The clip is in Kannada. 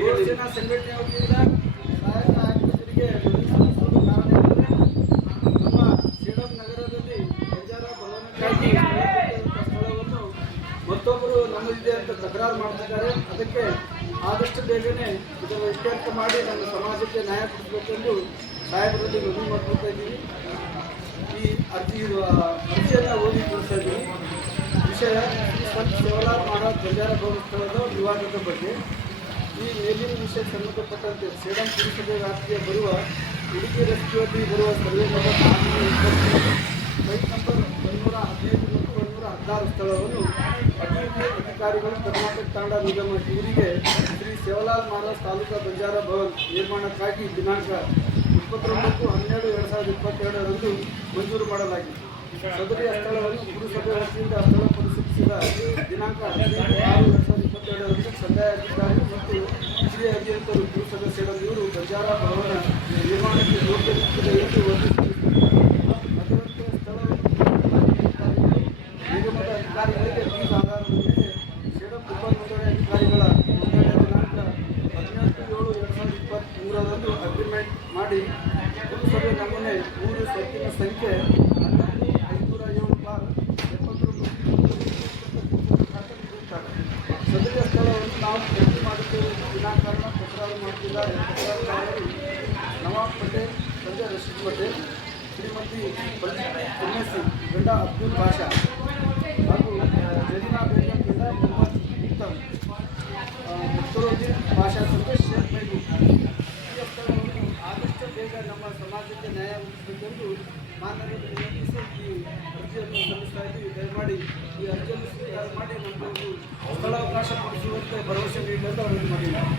ಯುವಜನ ಸಂಘಟನೆ ವತಿಯಿಂದ ಸಹಾಯಕ ಆಯುಕ್ತರಿಗೆ ಒದಗಿಸುವ ಕಾರಣ ನಮ್ಮ ಸೇಡಂ ನಗರದಲ್ಲಿ ಬಂಜಾರ ಭವನಕ್ಕಾಗಿ ಸ್ಥಳವನ್ನು ಮತ್ತೊಬ್ಬರು ನಮ್ಮದಿದೆ ಅಂತ ತಕರಾರು ಮಾಡ್ತಿದ್ದಾರೆ. ಅದಕ್ಕೆ ಆದಷ್ಟು ಬೇಗನೆ ಇದನ್ನು ಇತ್ಯರ್ಥ ಮಾಡಿ ನಮ್ಮ ಸಮಾಜಕ್ಕೆ ನ್ಯಾಯ ಕೊಡಿಸಬೇಕೆಂದು ಸಾಹೇಬರಲ್ಲಿ ಮನವಿ ಮಾಡ್ಕೊಳ್ತಾ ಇದ್ದೀವಿ. ಈ ಅರ್ಜಿಯನ್ನು ಓದಿ ತೋರಿಸ್ತಾ ಇದ್ದೀವಿ. ವಿಷಯ ಸಂತ ಸೇವಾಲಾಲ್ ಮಹಾರಾಜ್ ಬಂಜಾರ ಭವನ ಸ್ಥಳದ ವಿವಾದದ ಬಗ್ಗೆ. ಈ ಮೇಲಿನ ವಿಷಯ ಸಂಬಂಧಪಟ್ಟಂತೆ ಸೇಡಂ ಪುರಸಭೆ ವ್ಯಾಪ್ತಿಯ ಬರುವ ಉಡುಪಿ ರಸ್ತೆಯಲ್ಲಿ ಬರುವ ಸರ್ವೆ ನಂಬರ್ 420 ಸೈಟ್ ನಂಬರ್ 115 ಮತ್ತು 116 ಸ್ಥಳವನ್ನು ಅಭಿವೃದ್ಧಿ ಅಧಿಕಾರಿಗಳು ಕರ್ನಾಟಕ ತಾಂಡ ನಿಗಮ ಇವರಿಗೆ ಶ್ರೀ ಸೇವಾಲಾಲ್ ಮಹಾರಾಜ್ ತಾಲೂಕಾ ಬಂಜಾರ ಭವನ್ ನಿರ್ಮಾಣಕ್ಕಾಗಿ ದಿನಾಂಕ 29/12/2022 ಮಂಜೂರು ಮಾಡಲಾಗಿದೆ. ಸದರಿಯ ಸ್ಥಳವನ್ನು ಪುರಸಭೆ ವತಿಯಿಂದ ಸ್ಥಳ ಪರಿಶೀಲಿಸಿದ ದಿನಾಂಕ 15/6/2022 ಕಂದಾಯ ಅಧಿಕಾರಿ ಮತ್ತು ಹಿರಿಯ ಅಭಿಯಂತರು ಪುರಸಭೆ ಸೇಡಂ ಇವರು ಬಂಜಾರ ಭವನ ನಿರ್ಮಾಣಕ್ಕೆ ಯೋಗ್ಯವಿರುತ್ತದೆ ಎಂದು ಅದರಂತೆ ಸ್ಥಳವನ್ನು ನಿಗಮದ ಅಧಿಕಾರಿಗಳಿಗೆ ಫೀಸ್ ಆಧಾರದ ಮೇಲೆ ಸೇಡಂ ಉಪ ನೋಂದಣಿ ಅಧಿಕಾರಿಗಳ ನೋಂದಣಿ ದಿನಾಂಕ 18/7/2023 ಅಗ್ರಿಮೆಂಟ್ ಮಾಡಿ ಪುರಸಭೆ ನಮೂನೆ 3 ಸೆಟ್ಟಿನ ಸಂಖ್ಯೆ 11,570 ಸದರಿಯ ಸ್ಥಳವನ್ನು ನಾವು ಖರೀದಿ ಮಾಡುತ್ತೇವೆ ವಿನಾಕಾರಣ ತಕರಾರು ಮಾಡುತ್ತಿದ್ದಾರೆ. ತಕರಾರುದಾರರು ನವಾಬ್ ಪಟೇಲ್, ಸಂಜಯ್ ರಶೀದ್ ಪಟೇಲ್, ಶ್ರೀಮತಿ ಎಂಎಸ್ಸಿ ಗಂಡ ಅಬ್ದುಲ್ ಬಾಷಾ ಹಾಗೂ ಜರೀನಾ ಬೇಗಂ ಗಂಡ ಮೊಹಮ್ಮದ್ ಉತ್ತಮ್, ಮುಖ್ತರುದ್ದೀನ್ ಬಾಷಾ ಸಂತೋಷ್ ಶೇಖ್ ಮೆಹಬೂಬ್. ಈ ಸ್ಥಳವನ್ನು ಆದಷ್ಟು ಬೇಗ ನಮ್ಮ ಸಮಾಜಕ್ಕೆ ನ್ಯಾಯ ಒದಗಿಸಬೇಕೆಂದು ಮಾನ್ಯರಲ್ಲಿ ವಿನಂತಿಸಿ ಈ ಅರ್ಜಿಯನ್ನು ಸಲ್ಲಿಸ್ತಾ ಇದ್ದೀವಿ. ದಯಮಾಡಿ ಈ ಅರ್ಜಿಯನ್ನು ಸ್ವೀಕಾರ ಮಾಡಿ ನಮಗೊಂದು ಸ್ಥಳಾವಕಾಶ ಕೊಡಿಸುವಂತೆ ಭರವಸೆ ನೀಡಲು ಅವರಿಗೆ ಮಾಡಿದ್ದಾರೆ.